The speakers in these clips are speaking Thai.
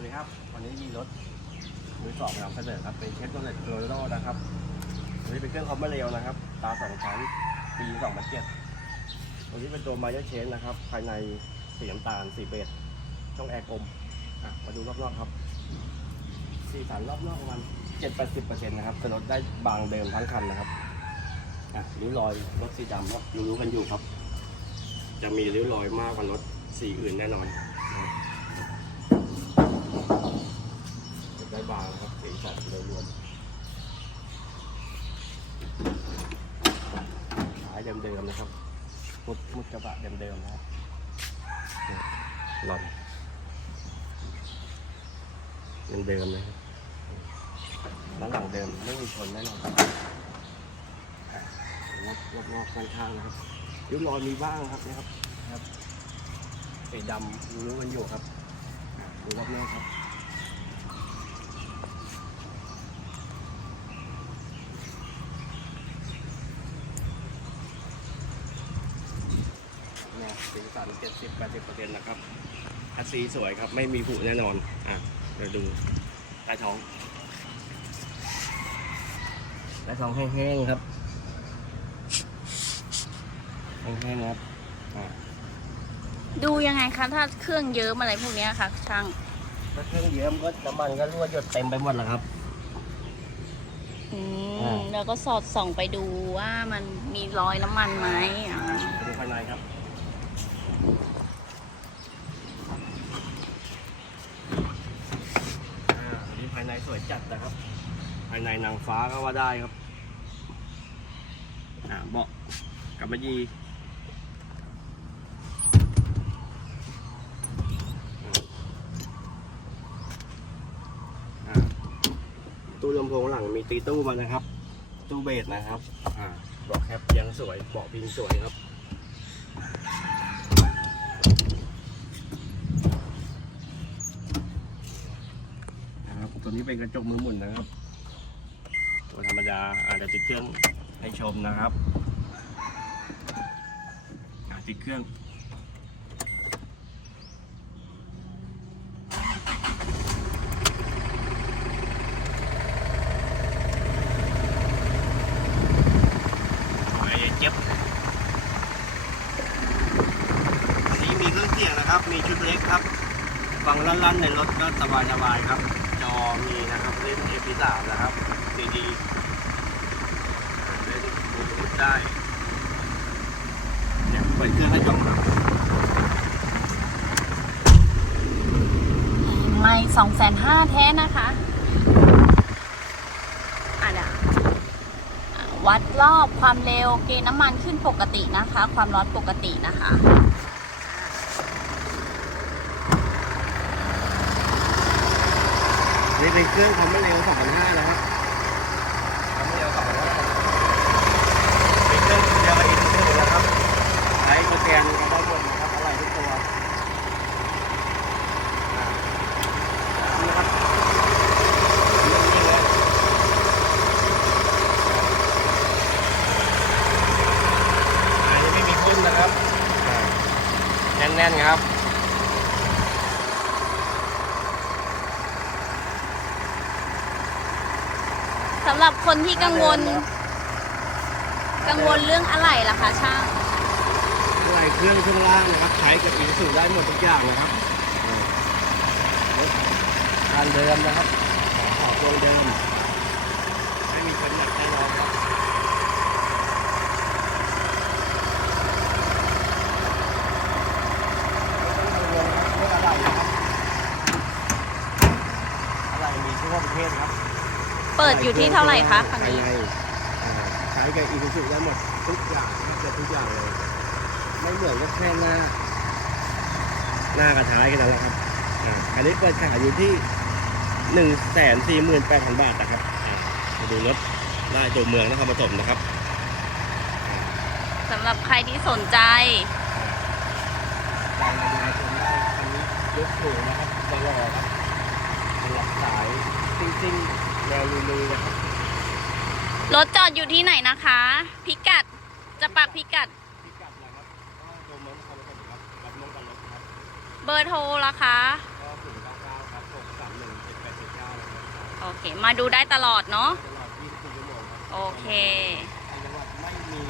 วัสดีครับ วันนี้มีรถมือสองนำเสนอครับ เป็นเชฟโรเลตโรโลนะครับตัวนี้เป็นเครื่องคอมเมอร์เรลนะครับ ตาสองชั้นปีสองพันเจ็ดตัวนี้เป็นตัวมายาเชนนะครับ ภายในสีน้ำตาลสีเบจช่องแอร์กลมมาดูรอบๆครับ สีสันรอบนอกประมาณเจ็ดแปดสิบเปอร์เซ็นต์นะครับแต่รถได้บางเดิมทั้งคันนะครับริ้วรอยรถสีดำครับรู้ๆกันอยู่ครับ จะมีริ้วรอยมากกว่ารถสีอื่นแน่นอน ได้บางครับสีสันโดยรวมขาย เดิมๆนะครับ มุดมุดกระบะเดิมๆนะครับนี่หลอนเดิมๆนะครับด้านหลังเดิมไม่มีชนแน่นอนครับอะรอบรอบรอบข้างๆนะครับริ้วรอยมีบ้างครับนะครับนะครับสีดำรู้ๆกันอยู่ครับอะดูรอบนอกครับ เนี่ย สีสันเจ็ดสิบแปดสิบเปอร์เซ็นต์นะครับคัสซีสวยครับ ไม่มีผุแน่นอน อะเดี๋ยวดูใต้ท้องใต้ท้องแห้งๆครับ แห้งๆครับ อะดูยังไงคะถ้าเครื่องเยิ้มอะไรพวกเนี้ยค่ะ ช่างถ้าเครื่องเยิ้มก็น้ำมันก็รั่วหยดเต็มไปหมดแล้วครับ อือ่ามแล้วก็สอดส่องไปดูว่ามันมีรอยน้ำมันไหมอ่าไปดูภายในครับ อ่าอันนี้ภายใน สวยจัดนะครับภายในนางฟ้าก็ว่าได้ครับอ่าเบาะกับมะยี่ตู้ลำโพงหลังมีตีตู้มานะครับ ตู้เบสนะครับอ่าเบาะแคปยังสวยเบาะพิงสวยครับ นะครับ ตัวนี้เป็นกระจกมือหมุนนะครับ ตัวธรรมดาอาจจะติดเครื่องให้ชมนะครับติดเครื่องไอ้เจ็บอันนี้มีเครื่องเสียงนะครับ มีชุดเล็กครับ ฟังลั่นๆในรถก็สบายๆครับ มีนะครับเล่น MP3 นะครับดีดีเล่นบลูทูธได้เนี่ยเปิดเครื่องให้ชมครับไม่สองแสนห้าแท้นะคะอะเดี๋ยววัดรอบความเร็วเกณฑ์น้ำมันขึ้นปกตินะคะ ความร้อนปกตินะคะ นี่เป็นเครื่องคอมเร์เรล2005นะครับคอมเร์เรล2005เป็นเครื่องเดียวกับอีกตัวนะครับใช้โปรแกรมกันด้หมดนะครับอะไรทุกตัวอ่านี่ครับรื่องนี้เลยอันนี้ไม่มีพุ่นนะครับอ่าแน่นๆครับ สำหรับคนที่กังวล กังวลเรื่องอะไรล่ะคะช่าง อะไรเครื่องช่วงล่างนะครับใช้กับอีซูได้หมดทุกอย่างนะครับการเดิมนะครับขอบวงเดิมไม่มีคนอยากใช้น้องครับไม่ต้องกังวลครับเรื่องอะไรนะครับอะไรมีทั่วประเทศครับ เปิ ดอยู่ที่เท่าไหร่คะคันนี้ ภายใอ่าใช้กับอีซูได้หมดทุกอย่างครับเกือบทุกอย่างเลย ไม่เหมือนกับแค่หน้า หน้ากระท้ายกันนั่นแหละครับอ่าอันนี้เปิดขายอยู่ที่หนึ่งแสนสี่หมื่นแปดพันบาทนะครับอ่ามาดูรถได้ตัวเมืองนครปฐมนะครับ สำหรับใครที่สนใจจางงานชมได้คันนี้ยกสูงนะครับจะหล่อครับสำหรับสายซิ่งๆ แนวลุยๆนะครับรถจอดอยู่ที่ไหนนะคะ พิกัดจะปักพิกัด พิกัดนะครับก็ตัวเมืองนครปฐมครับรับน้องกันรถครับเบอร์โทรละคะ ก็ศูนย์เก้าเก้าครับหกโอเค มาดูได้ตลอดเนาะ ตลอด24ชั่วโมงครับโอเค ต่างจังหวัดไม่มี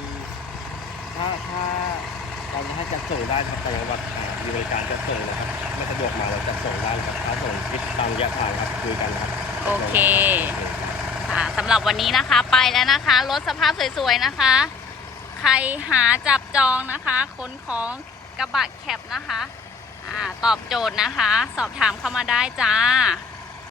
ถ้าถ้าเราถ้าจะส่งได้ครับต่างจังหวัดอ่ามีบริการจะส่งนะครับไม่สะดวกมาเราจะส่งได้ครับถ้าส่งคิดตามระยะทางครับคุยกันครับ โอเคค่ะสำหรับวันนี้นะคะไปแล้วนะคะรถสภาพสวยๆนะคะ ใครหาจับจองนะคะขนของกระบะแคปนะคะ อ่าตอบโจทย์นะคะ สอบถามเข้ามาได้จ้า